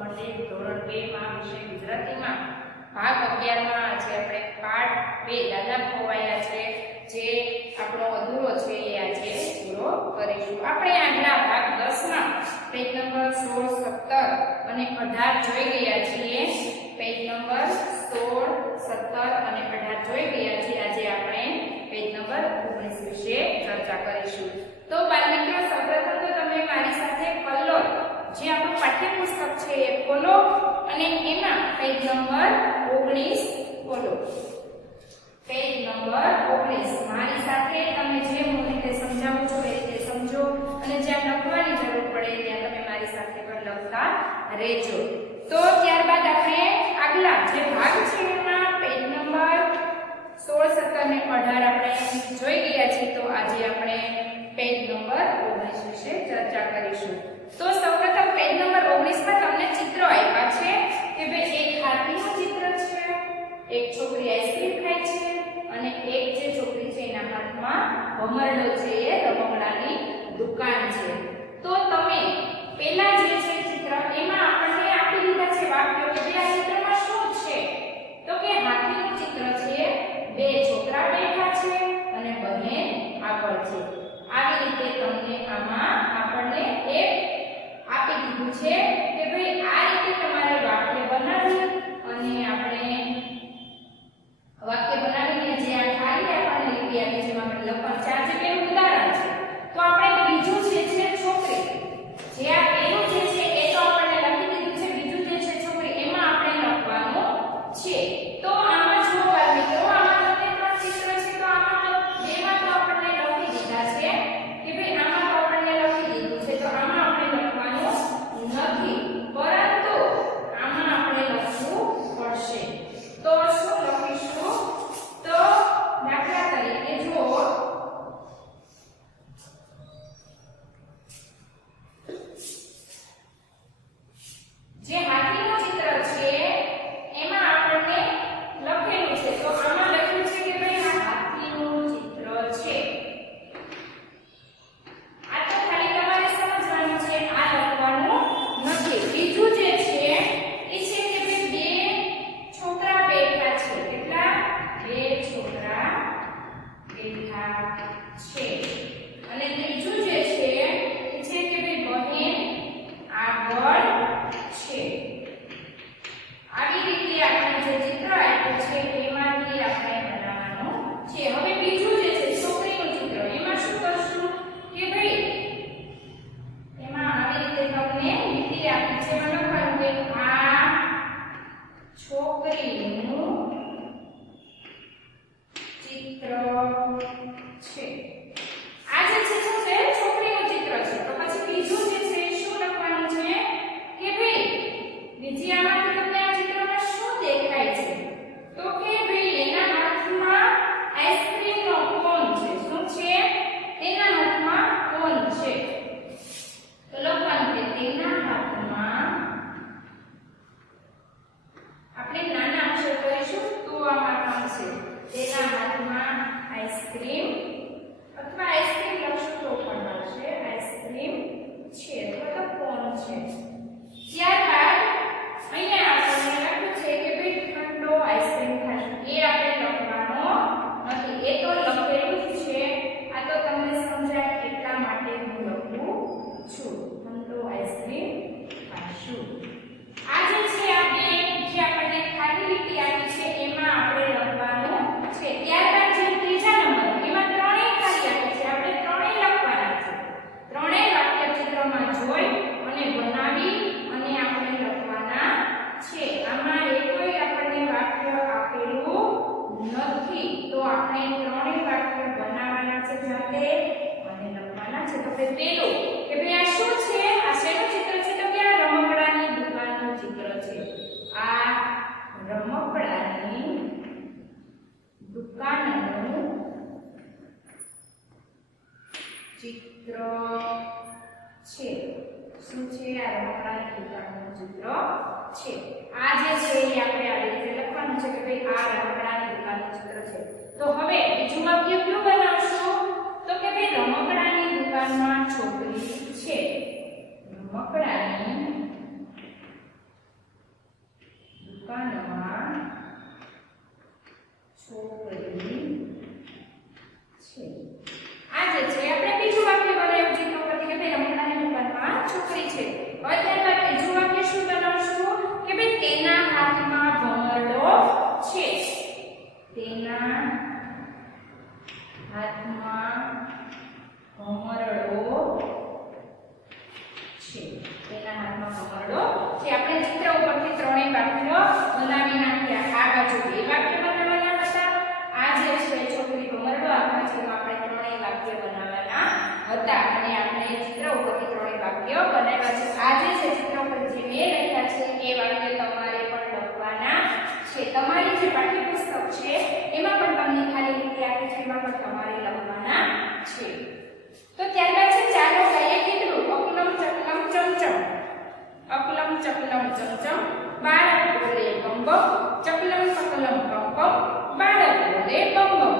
માટે ધોરણ 2 માં વિષય ગુજરાતીમાં ભાગ 11 માં આજે આપણે પાઠ 2 દાદા ખોવાયા છે જે આપણો અધૂરો છે એ આજે પૂરો કરીશું. આપણે આગલા ભાગ 10 માં પેજ નંબર 16, 17 અને 18 જોઈ ગયા છીએ. પેજ નંબર 16, 17 અને 18 જોઈ ગયા છીએ. આજે આપણે પેજ નંબર 19 વિશે ચર્ચા કરીશું. તો બાળમિત્રો, સૌપ્રથમ તો તમે મારી સાથે કલર જે આપણું પાઠ્યપુસ્તક છે એ ખોલો અને એમાં પેજ નંબર 19 ખોલો. પેજ નંબર 19 મારી સાથે તમે જે હું રીતે સમજાવું છું એ રીતે સમજો અને જ્યાં લખવાની જરૂર પડે ત્યાં તમે મારી સાથે પણ લખતા રહેજો. તો ત્યારબાદ આપણે આગલા જે ભાગ છે એમાં પેજ નંબર 16, 17 અને 18 આપણે જોઈ ગયા છીએ. તો આજે આપણે પેજ નંબર 19 વિશે ચર્ચા કરીશું. તો સૌપ્રથમ પેજ નંબર 19 માં તમને ચિત્રો આપ્યા છે કે ભાઈ એક હાથીનું ચિત્ર છે, એક છોકરી આઈસ્ક્રીમ ખાય છે અને એક જે છોકરી છે એના હાથમાં ભમરડો છે એ રમકડાની દુકાન છે. તો તમે પહેલા જે છે ચિત્ર એમાં આપણને આપી દીધા છે વાક્યો કે આ ચિત્રમાં શું છે. તો કે હાથીનું ચિત્ર છે, બે છોકરા બેઠા છે અને બંને આગળ છે. આવી રીતે તમને આમાં આપણને એક આપી દીધું છે કે ભાઈ આ રીતે તમારે વાક્ય બનાવી અને આપણે વાક્ય બનાવીને જે આ ખાલી આપણને લીટી આપી છે એમાં આપણે લખવાનું છે. આ જે પહેલું ઉદાહરણ છે. તો આપણે બીજું જે છે છોકરી, જે આ પહેલું જે છે એ તો આપણને લખી દીધું છે, બીજું જે છે છોકરી એમાં આપણે લખવાનું છે. તો આમાં જો મિત્રો આમાં તમને ત્રણ ચિત્ર છે તો આમાં તો બેમાં તો આપણને લખી દીધા છે કે ભાઈ આમાં તો આપણને લખી દીધું છે. તો આમાં આપણે લખવાનું નથી, પરંતુ આમાં આપણે લખવું પડશે. તો શું લખીશું? તો દાખલા તરીકે જો જે હાથીનું ચિત્ર છે એમાં આપણને લખેલું છે. તો આમાં લખ્યું છે કે ભાઈ આ હાથીનું ચિત્ર છે. આ તો ખાલી તમારે સમજવાનું છે, આ લખવાનું નથી. બીજું જે છે એ છે કે ભાઈ બે છોકરા બેઠા છે. કેટલા? બે છોકરા બેઠા છે. અને ત્રીજું જે છે એ છે કે ભાઈ બહેન આગળ છે. આવી રીતે આપણે જે ચિત્ર આપ્યું છે એમાંથી આપણે બનાવવાનું છે. હવે બીજું જે છે છોકરીનું ચિત્ર, એમાં શું કરશું કે ભાઈ એમાં આવી રીતે તમને લીટી આપી છે, એમાં લખવાનું કે આ છોકરીનું ચિત્ર છે. આ જે છે શું છે? છોકરીનું ચિત્ર છે. તો પછી બીજું જે છે શું લખવાનું છે કે ભાઈ બીજી આમાંથી તમને આ ચિત્રમાં શું દેખાય છે? તો કે ભાઈ એના હાથમાં આઈસ્ક્રીમનો કોન છે. શું છે? તેના હાથમાં કોન છે. તો લખવાનું કે તેના હાથમાં, આપણે નાના અક્ષર કરીશું તો આમાં આવશે તેના હાથમાં આઈસ્ક્રીમ, અથવા આઈસ્ક્રીમ લખશું તો પણ આવશે આઈસ્ક્રીમ છે અથવા તો કોન છે. ત્યારબાદ અહીંયા આપણને લખ્યું છે કે ભાઈ ઠંડો આઈસ્ક્રીમ ખાશું. એ આપણે લખવાનો નથી, એ તો લખેલું જ છે. આ તો તમને સમજાય એટલા માટે હું લખું છું, ઠંડો આઈસ્ક્રીમ ખાશું. આ જે છે આપણે જે આપણને ખાલી લીટી આપી છે એમાં આપણે લખવાનું છે. ત્યારબાદ જે ત્રીજા નંબર એમાં ત્રણેય ખાલી આપી છે, આપણે ત્રણેય લખવાના છે. ત્રણેય વાક્ય ચિત્રમાં જોઈ અને બનાવી અને આપણે લખવાના છે. આમાં એકોઈ આપણને વાક્ય આપેલું નથી, તો આપણે ત્રણેય વાક્ય બનાવવાના છે જાતે અને લખવાના છે. તો પેલું કે ભાઈ આ શું છે? આ શેનું ચિત્ર છે? તો કે આ રમકડાની દુકાનનું ચિત્ર છે. આ રમકડાની દુકાનનું ચિત્ર છે. શું છે? આ રમકડાની દુકાનનું ચિત્ર છે. આ જે છે એ આપણે આવી રીતે લખવાનું છે કે ભાઈ આ રમકડાની દુકાનનું ચિત્ર છે. તો હવે બીજું વાક્ય કયું બનાવશું? તો કે ભાઈ રમકડાની દુકાનમાં છોકરી છે. રમકડાની છોકરી છે. આ જે છે આપણે બીજું વાક્ય બનાવ્યું ચિત્ર પરથી કે ભાઈ રમકડાની દુકાનમાં છોકરી છે. હવે ત્યારબાદ ત્રીજું વાક્ય શું બનાવશું કે ભાઈ તેના હાથમાં ભમરડો છે. તેના હાથમાં ભમરડો છે. તેના હાથમાં ભમરડો છે. આપણે ચિત્ર ઉપરથી ત્રણેય વાક્યો બનાવી નાખ્યા. આ બાજુ બે વાક્ય બનાવવાના હતા. આ જે છે છોકરી ભમરડો આપણા છે તો આપણે ત્રણેય વાક્ય બનાવવાના હતા અને આપણે ચિત્ર ઉપરથી ત્રણેય વાક્ય બનાવ્યા છે. આ જે છે ચિત્ર ઉપર જે મેં લખ્યા છે એ વાક્ય તમારે પણ લખવાના છે. તમારી જે પાઠ્યપુસ્તક છે એમાં પણ તમને ખાલી રીતે આપી છે એમાં પણ તમારે લખવાના છે. તો ત્યારબાદ છે ચાલો ગાઈએ કેટલું અકલમ ચકલમ ચમચમ. અકલમ ચકલમ ચમચમ બાળક બોલે બમ બમ. ચકલમ પકલમ પમ પમ બાળક બોલે બમ બમ.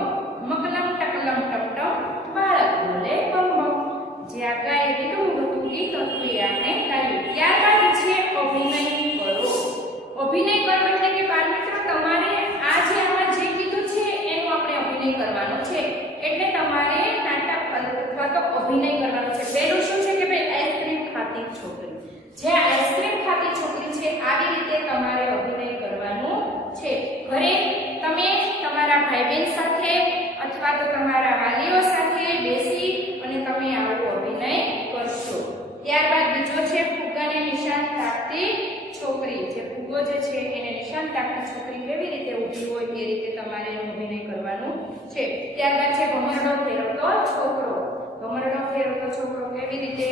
મકલમ ટકલમ ટપટમ બાળક બોલે બમ બમ. જે આ ગાય કેટલું હતું ગીત હતું એ આપણે ગાયું. ત્યારબાદ છે અભિનય કરો. અભિનય કરો એટલે કે બાળમિત્રો તમારે આ જે આમાં જે કીધું છે એનું આપણે અભિનય કરવાનો છે. એટલે તમારે નાટક અથવા તો અભિનય કરવાનો છે. પહેલું શું છે કે ભાઈ આઈસ્ક્રીમ ખાતી છોકરી. જે આઈસ્ક્રીમ ખાતી છોકરી છે આવી રીતે તમારે અભિનય કરવાનું છે. ઘરે તમે તમારા ભાઈ બહેન સાથે અથવા તો તમારા વાલીઓ સાથે બેસી અને તમે આવો અભિનય કરશો. ત્યારબાદ બીજો છે ફુગ્ગાને નિશાન તાકતી છોકરી. જે ફુગ્ગો જે છે એને નિશાન તાકતી છોકરી કેવી રીતે ઊભી હોય એ રીતે તમારે એનું અભિનય કરવાનું છે. ત્યારબાદ છે ભમરડો ફેરવતો છોકરો. ભમરડો ફેરવતો છોકરો કેવી રીતે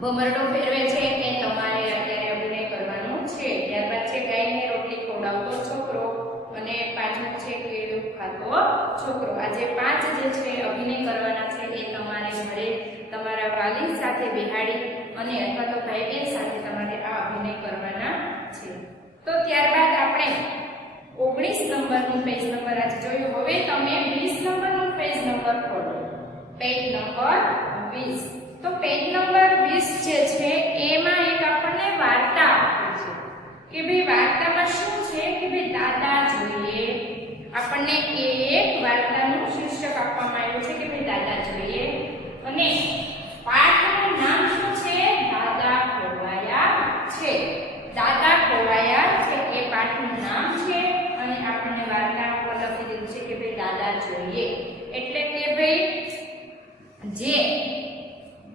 ભમરડો ફેરવે છે એ તમારે અત્યારે અભિનય કરવાનું છે. ત્યારબાદ છે ગાયને રોટલી ખવડાવતો છોકરો અને પાંચમું છે કેળું ખાતો છોકરો. આ જે પાંચ જે છે અભિનય કરવાના છે એ તમારે ઘરે તમારા વાલી સાથે બેહાડી અને અથવા તો ભાઈ બહેન સાથે તમારે આ અભિનય કરવાના છે. તો ત્યારબાદ આપણે 19 નંબરનું પેજ નંબર આજે જોયું. હવે તમે 20 નંબરનું પેજ નંબર ખોલો. Page number 20. તો પેજ નંબર 20 જે છે એમાં એક આપણને વાર્તા આપી છે કે ભાઈ વાર્તામાં શું છે કે ભાઈ દાદા જોઈએ. આપણને એક વાર્તાનું શીર્ષક આપવામાં આવ્યું છે કે ભાઈ દાદા જોઈએ અને પાઠનું નામ શું છે? દાદા ખોવાયા છે. દાદા ખોવાયા છે એ પાઠનું નામ છે અને આપણને વાર્તા ઉપર લખી દીધું છે કે ભાઈ દાદા જોઈએ. એટલે કે ભાઈ જે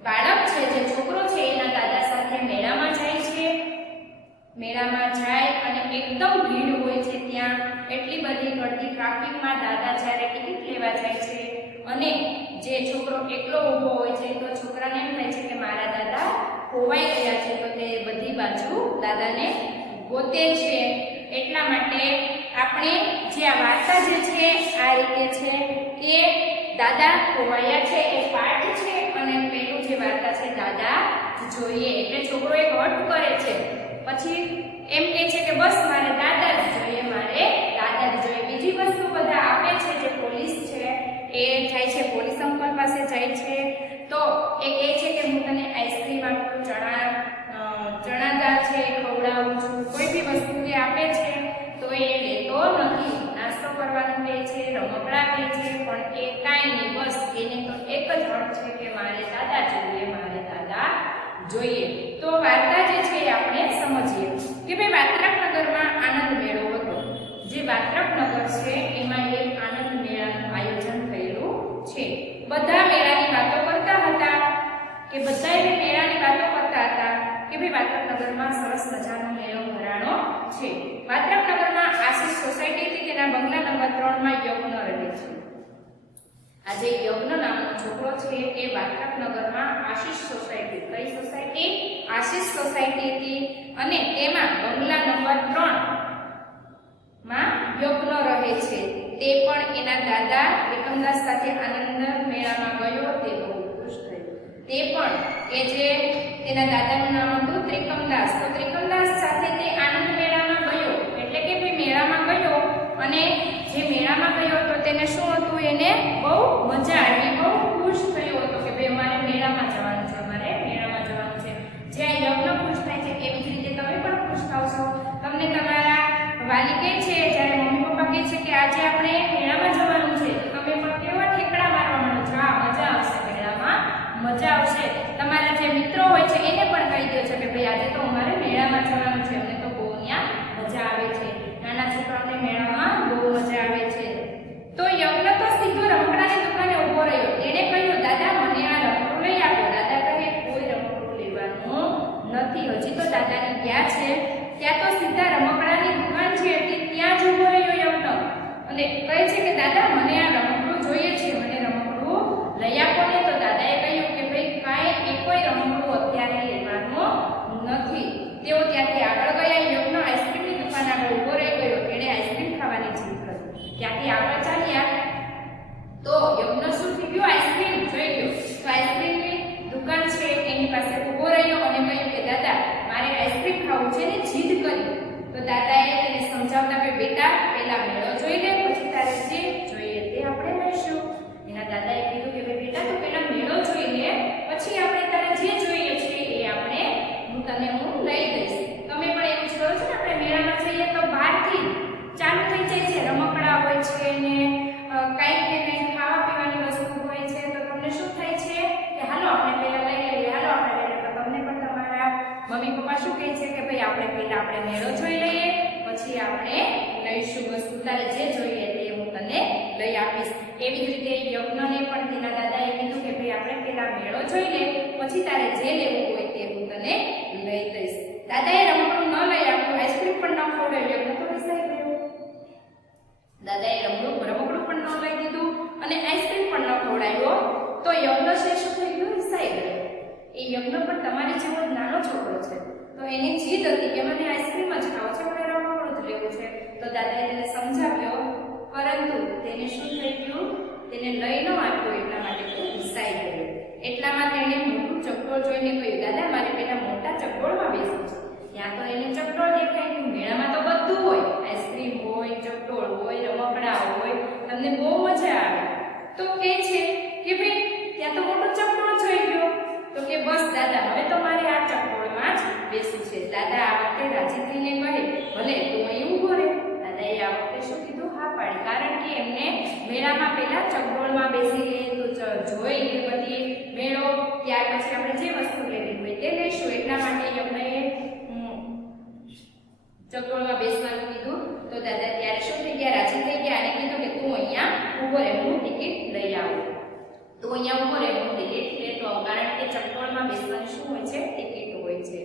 બાળક છે જે છોકરો છે એના દાદા સાથે મેળામાં જાય છે. મેળામાં જાય અને એકદમ ભીડ હોય છે. ત્યાં એટલી બધી ગળતી ટ્રાફિકમાં દાદા જ્યારે ટિકિટ લેવા જાય છે અને જે છોકરો એકલો ઊભો હોય છે તો છોકરાને એમ થાય છે કે મારા દાદા ખોવાઈ ગયા છે. તો તે બધી બાજુ દાદાને ગોતે છે. એટલા માટે આપણે જે આ વાર્તા જે છે આ રીતે છે કે દાદા ખોવાયા છે એ પાઠ છે અને પેલું જે વાર્તા છે દાદા જોઈએ. એટલે છોકરો એક હઠ કરે છે. પછી એમ કહે છે કે બસ મારે દાદા જ જોઈએ, મારે દાદા જ જોઈએ. બીજી વસ્તુ બધા આપે છે. જે પોલીસ છે એ જાય છે પોલીસ અંકલ પાસે જાય છે તો એ કહે છે કે હું તને આઈસ્ક્રીમ આપું, ચણાદાળ છે એ ખવડાવું છું. કોઈ બી વસ્તુ જે આપે છે તો એ લેતો નથી. નાસ્તો કરવાનું કહે છે, રમકડા કહે છે, પણ એ કાંઈ નહીં. બસ એને તો એક જ હઠ છે કે મારે દાદા જોઈએ, મારે દાદા જોઈએ. તો વાર્તા જે છે એ આપણે સમજીએ કે ભાઈ વાત્રકનગરમાં આનંદ મેળો હતો. જે વાત્રકનગર છે એમાં એક આનંદ મેળાનું આયોજન થયેલું છે. બધા મેળાની વાતો કરતા હતા કે બધા એવી મેળાની વાતો કરતા હતા કે ભાઈ વાત્રકનગરમાં સરસ મજાનો મેળો ભરાણો છે. વાત્રકનગરમાં આશીષ સોસાયટીથી તેના બંગલા નંબર 3 માં યજ્ઞ રહે છે. આ જે યજ્ઞ નામનો છોકરો છે એ વાત્રકનગરમાં આશીષ સોસાયટી, કઈ સોસાયટી? આશીષ સોસાયટીથી અને તેમાં બંગલા નંબર 3 માં યજ્ઞ રહે છે. તે પણ એના દાદા ત્રિકમદાસ સાથે આનંદ મેળામાં ગયો. તે બહુ ખુશ થયો. તે પણ એ જે તેના દાદાનું નામ હતું ત્રિકમદાસ, તો ત્રિકમદાસ સાથે તે આનંદ મેળામાં ગયો. એટલે કે ભાઈ મેળામાં ગયો અને જે મેળામાં ગયો તો તેને શું હતું? એને બહુ મજા આવી, બહુ ખુશ થયો હતો કે ભાઈ અમારે મેળામાં જવાનું છે, અમારે મેળામાં જવાનું છે. જે આ યજ્ઞ ખુશ થાય છે એવી જ રીતે તમે પણ ખુશ થાવ છો. તમને તમારા વાલી કહે છે, જ્યારે મમ્મી પપ્પા કહે છે કે આજે આપણે કહે છે કે દાદા મને આ રમકડું જોઈએ છે, મને રમકડું લઈ આપો ને. તો દાદાએ કહ્યું કે ભાઈ કાંઈ કોઈ રમકડું અત્યારે લેવાનું નથી. તેઓ ત્યાંથી આગળ ગયા. યજ્ઞ આઈસ્ક્રીમની દુકાન આગળ ઊભો રહી ગયો. તેણે આઈસ્ક્રીમ ખાવાની જીદ કરી. ત્યાંથી આગળ ચાલ્યા તો યજ્ઞ શું થઈ ગયું? આઈસ્ક્રીમ જોઈ ગયો. તો આઈસ્ક્રીમની દુકાન છે એની પાસે ઊભો રહ્યો અને કહ્યું કે દાદા મારે આઈસ્ક્રીમ ખાવું છે ને જીદ કરી. તો દાદાએ તેને સમજાવતા કે બેટા પહેલા મેળો જોઈ લે, પછી તારે જે જોઈએ તે આપણે લઈશું. એના દાદાએ કીધું કે ભાઈ બેટા તું પહેલા મેળો જોઈ લે, પછી આપણે તારે જે જોઈએ છે એ આપણે હું લઈ દઈશ. તમે પણ એવું જ કરો છો ને, આપણે મેળામાં જઈએ તો બહારથી ચાલુ થઈ જાય છે, રમકડા હોય છે ને કંઈક ને કંઈક ખાવા પીવાની વસ્તુ હોય છે. તો તમને શું થાય છે કે હાલો આપણે પહેલા લઈ લઈએ, હાલો આપણે લઈ લઈએ. તો તમને પણ તમારા મમ્મી પપ્પા શું કહે છે કે ભાઈ આપણે પહેલા આપણે મેળો જોઈ લઈએ, પછી આપણે લઈશું વસ્તુ. તારે જે જોઈએ તે હું તને લઈ આપીશ. એવી જ રીતે યજ્ઞને પણ તેના દાદાએ કીધું કે ભાઈ આપણે પહેલા મેળો જોઈ લે, પછી તારે જે લેવું હોય તે હું તને લઈ દઈશ. દાદાએ રમકડું ન લઈ આપ્યું, આઈસ્ક્રીમ પણ ન ખવડાવ્યું. યજ્ઞ તો રિસાઈ ગયો. દાદાએ રમકડું પણ ન લઈ દીધું અને આઈસ્ક્રીમ પણ ન ખવડાવ્યો. તો યજ્ઞ છે શું થઈ ગયું? રિસાઈ ગયો. એ યજ્ઞ પણ તમારી જેવો નાનો છોકરો છે, તો એની જીદ હતી કે મને આઈસ્ક્રીમ જ ખાવ છે, મને રમકડું જ લેવું છે. તો દાદાએ તેને સમજાવ્યો, પરંતુ તેને શું થઈ ગયું? તેને લઈ ન આપ્યો. એટલા માટે તે રિસાઈ ગયો. એટલામાં તેણે મોટું ચકડોળ જોઈને કહ્યું દાદા મારે પેલા મોટા ચકડોળમાં બેસવું છે. ત્યાં તો એને ચકડોળ દેખાય ગયું. મેળામાં તો બધું હોય, આઈસ્ક્રીમ હોય, ચકડોળ હોય, રમકડા હોય, તમને બહુ મજા આવે. તો કહે છે કે ભાઈ ત્યાં તો મોટો ચકડોળ જોઈ ગયો. તો કે બસ દાદા હવે તો મારે આ ચકડોળમાં જ બેસવું છે. દાદા આ વખતે રાજી થઈને કહે ભલે તું અહીં ઊભો રહે. દાદાએ આ વખતે શું કીધું? હા પાડી. કારણ કે એમને મેળામાં પહેલા ચકડોળમાં બેસી જોઈ લે બધી મેળો, ત્યાર પછી આપણે જે વસ્તુ લેવી હોય તે લઈશું. એટલા માટે યજ્ઞએ ચકડોળમાં બેસવાનું કીધું. તો દાદા ત્યારે શું થઈ ગયા? રાજી થઈ ગયા અને કીધું કે તું અહીંયા ઊભો રહે, હું ટિકિટ લઈ આવું. તો અહીંયા ઊભો રહે, હું ટિકિટ લેતો આવું. કારણ કે ચકડોળમાં બેસવાની શું હોય છે? ટિકિટ હોય છે.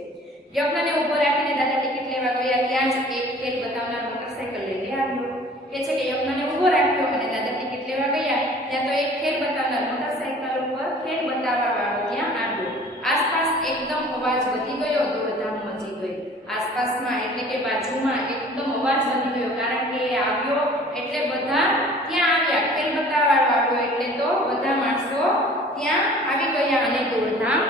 યજ્ઞને ઊભો રાખીને દાદા ટિકિટ લેવા ગયા. ત્યાં જ એક ખેલ બતાવનાર મોટરસાઇકલ લઈને આવ્યો. કે છે કે યજ્ઞને ઊભો રાખ્યો અને દાદા ટિકિટ લેવા ગયા. ત્યાં તો એક ખેલ બતાવનાર મોટરસાઇકલ ઉપર ખેલ બતાવવા વાળો ત્યાં આવ્યો. આસપાસ એકદમ અવાજ વધી ગયો, દોડધામ મચી ગઈ. આસપાસમાં એટલે કે બાજુમાં એકદમ અવાજ વધી ગયો. કારણ કે એ આવ્યો એટલે બધા ત્યાં આવ્યા. ખેલ બતાવવા વાળો એટલે તો બધા માણસો ત્યાં આવી ગયા અને દોડધામ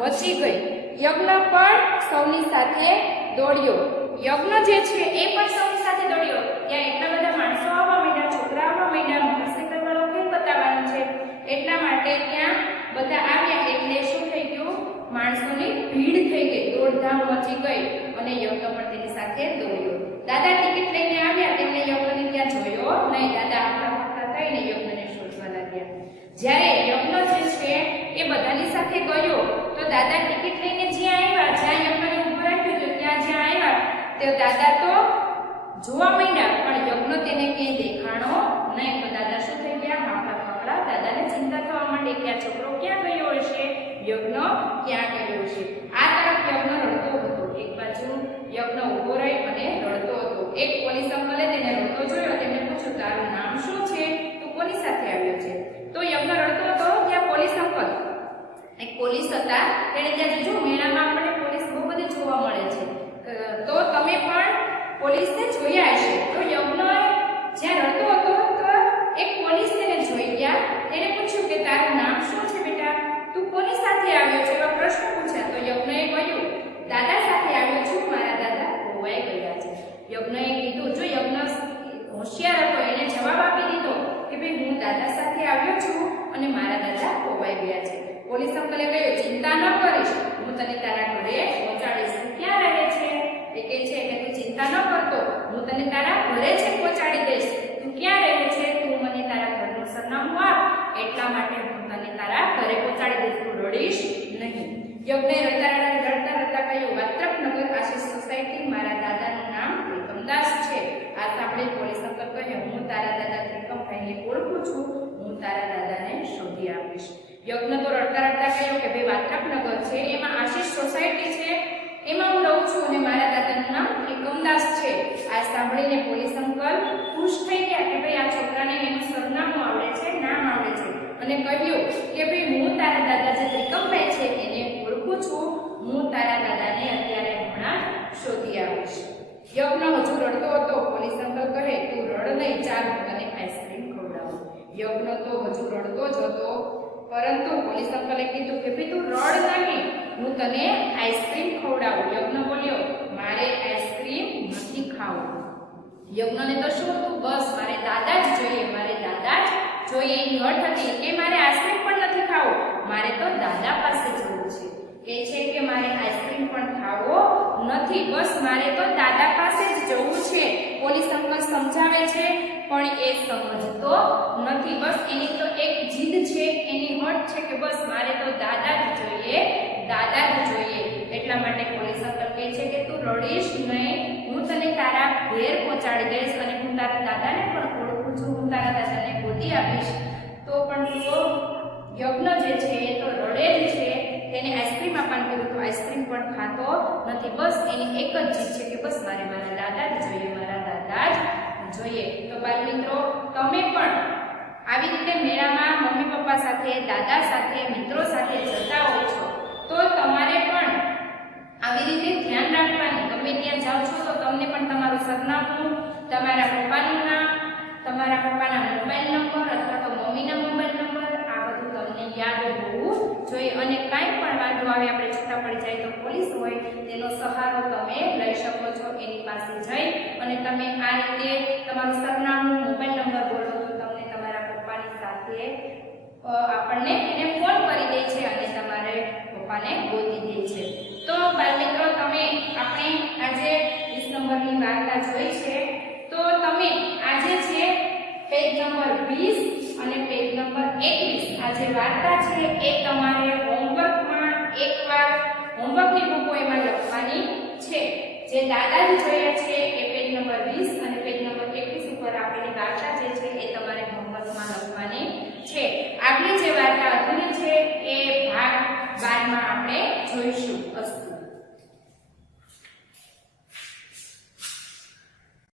મચી ગઈ. યજ્ઞ પણ સૌની સાથે દોડ્યો. યજ્ઞ જે છે એ પણ સૌની સાથે દોડ્યો. ત્યાં એટલા બધા માણસો આવવા માંડ્યા, છોકરા આવવા માંડ્યા, મોટરસાઇકલ વાળો ખેલ બતાવવાનો છે એટલા માટે ત્યાં બધા આવ્યા. એટલે શું થઈ ગયું? માણસોની ભીડ થઈ ગઈ, દોડધામ મચી ગઈ અને યજ્ઞ પણ તેની સાથે દોડ્યો. દાદા ટિકિટ લઈને આવ્યા. તેમને યજ્ઞને ત્યાં જોયો નહીં. દાદા આખા થઈને યજ્ઞને શોધવા લાગ્યા. જ્યારે યજ્ઞ જે છે એ બધાની સાથે ગયો તો દાદા ટિકિટ લઈને જ્યાં આવ્યા, જ્યાં યજ્ઞને ઊભો રાખ્યો તો ત્યાં જ્યાં આવ્યા તે દાદા તો જોવા માંડ્યા, પણ યજ્ઞ તેને ક્યાંય દેખાણો નહીં. તો દાદા શું થઈ ગયા? હાફા ફાફડા. દાદાને ચિંતા થવા માંડી કે આ છોકરો ક્યાં ગયો હશે, યજ્ઞ ક્યાં ગયો હશે. આ તરફ યજ્ઞ રડતો હતો. એક બાજુ યજ્ઞ ઊભો રહી અને રડતો હતો. એક પોલીસ અંકલે તેને રડતો જોયો. તેમને પૂછ્યું તારું નામ શું છે, તું કોની સાથે આવ્યો છે? તો યજ્ઞ રડતો હતો. ત્યાં પોલીસ અંકલ એક પોલીસ હતા. તેણે ત્યાં જો મેળામાં આપણને પોલીસ બહુ બધી જોવા મળે છે, તો તમે પણ પોલીસને જોયા હશે. તો યજ્ઞ જ્યાં રડતો હતો તો એક પોલીસ તેને જોઈ ગયા. તેને પૂછ્યું કે તારું નામ શું છે બેટા, તું કોની સાથે આવ્યો છે? એવા પ્રશ્ન પૂછ્યા. તો યજ્ઞએ કહ્યું દાદા સાથે આવ્યો છું, મારા દાદા ખોવાઈ ગયા છે. યજ્ઞએ કીધું, જો યજ્ઞ હોશિયાર હતો એને જવાબ આપી દીધો કે ભાઈ હું દાદા સાથે આવ્યો છું અને મારા દાદા ખોવાઈ ગયા છે. પોલીસ અંકલે કહ્યું ચિંતા ન કરીશ, હું તને તારા ઘરે પહોંચાડીશ. તું ક્યાં રહે છે? એ કહે છે કે તું ચિંતા ન કરતો, હું તને તારા ઘરે જ પહોંચાડી દઈશ. તું ક્યાં રહે છે? તું મને તારા ઘરનું સરનામું આપ, એટલા માટે હું તને તારા ઘરે પહોંચાડી દઈશ. તું રડીશ નહીં. યજ્ઞે રડતા કહ્યું વાત્રકનગર આશીષ સોસાયટી, મારા દાદાનું નામ ત્રિકમદાસ છે. આ સાંભળી પોલીસ અંકલ કહે હું તારા દાદા ત્રિકમભાઈને ઓળખું છું, હું તારા દાદાને શોધી આપીશ. યજ્ઞ તો રડતા કહ્યું કે ભાઈ વાત્રકનગર છે, એમાં આશીષ સોસાયટી છે, એમાં હું રહું છું અને મારા દાદાનું નામ ત્રિકમદાસ છે. આ સાંભળીને પોલીસ અંકલ ખુશ થઈ ગયા કે ભાઈ આ છોકરાને એનું સરનામું આવડે છે, નામ આવડે છે, અને કહ્યું કે ભાઈ હું તારા દાદા જે ત્રિકમભાઈ છે એને ઓળખું છું, હું તારા દાદાને અત્યારે હમણાં શોધી આવીશ. યજ્ઞ હજુ રડતો હતો. પોલીસ અંકલ કહે તું રડ નહીં, ચાલ હું તને આઈસ્ક્રીમ ખવડાવું. યજ્ઞ તો હજુ રડતો જ હતો, પરંતુ પોલીસ અંકલે કીધું કે ભાઈ તું રડ નહીં, હું તને આઈસ્ક્રીમ ખવડાવું. યજ્ઞ બોલ્યો મારે આઈસ્ક્રીમ નથી ખાવું. યજ્ઞને તો શું હતું, બસ મારે દાદા જ જોઈએ, મારે દાદા જ જોઈએ. એની હઠ હતી કે મારે આઈસ્ક્રીમ પણ નથી ખાવું, મારે તો દાદા પાસે જવું છે. કે છે કે મારે આઈસ્ક્રીમ પણ ખાવો નથી, બસ મારે તો દાદા પાસે જ જવું છે. પોલીસ અંકલ સમજાવે છે પણ એ સમજતો નથી. બસ એની તો એક જીદ છે, એની હઠ છે કે બસ મારે તો દાદા જ જોઈએ, દાદા જ જોઈએ. એટલા માટે પોલીસ અંકલ કહે છે કે તું રડીશ નહીં, હું તને તારા ઘેર પહોંચાડી દઈશ અને હું તારા દાદાને પણ ઓળખું છું, હું તારા દાદાને ગોતી આપીશ. તો પણ તો યજ્ઞ જે છે એ તો રડે જ છે. તેને આઈસ્ક્રીમ આપવાનું કીધું તો આઈસ્ક્રીમ પણ ખાતો નથી. બસ એની એક જ જીદ છે કે બસ મારે મારા દાદા જ જોઈએ, મારા દાદા જ જોઈએ. તો બાળ મિત્રો તમે પણ આવી રીતે મેળામાં મમ્મી પપ્પા સાથે, દાદા સાથે, મિત્રો સાથે જતા હોય છો તો તમારે પણ આવી રીતે ધ્યાન રાખવાનું. તમે ત્યાં જાઓ છો તો તમને પણ તમારું સરનામું, તમારા પપ્પાનું નામ, તમારા પપ્પાના મોબાઈલ નંબર અથવા તો મમ્મીના મોબાઈલ નંબર આ બધું તમને યાદ હોવું જોઈએ. અને કાંઈ પણ વાંધો આવે, આપણે છૂટા પડી જાય તો પોલીસ હોય તેનો સહારો તમે લઈ શકો છો. એની પાસે જઈ અને તમે આ રીતે તમારું સરનામું, મોબાઈલ નંબર બોલો તો તમને તમારા પપ્પાની સાથે આપણને એને ફોન કરી દે છે અને તમારે પપ્પાને ગોતી દે છે. તો બાળ મિત્રો તમે આપણે આજે 20 નંબરની વાર્તા જોઈ છે. તો તમે આજે છે પેજ નંબર 20 અને પેજ નંબર 21 આ જે વાર્તા છે એ તમારે હોમવર્કમાં એકવાર હોમવર્કની બુકો એમાં લખવાની છે. જે દાદાજી જોયા છે એ પેજ નંબર 20 અને પેજ નંબર 21 ઉપર આપેલી વાર્તા જે છે એ તમારે હોમવર્કમાં લખવાની છે. આગલી જે વાર્તા અધૂરી છે એ ભાગ 12 માં આપણે જોઈશું.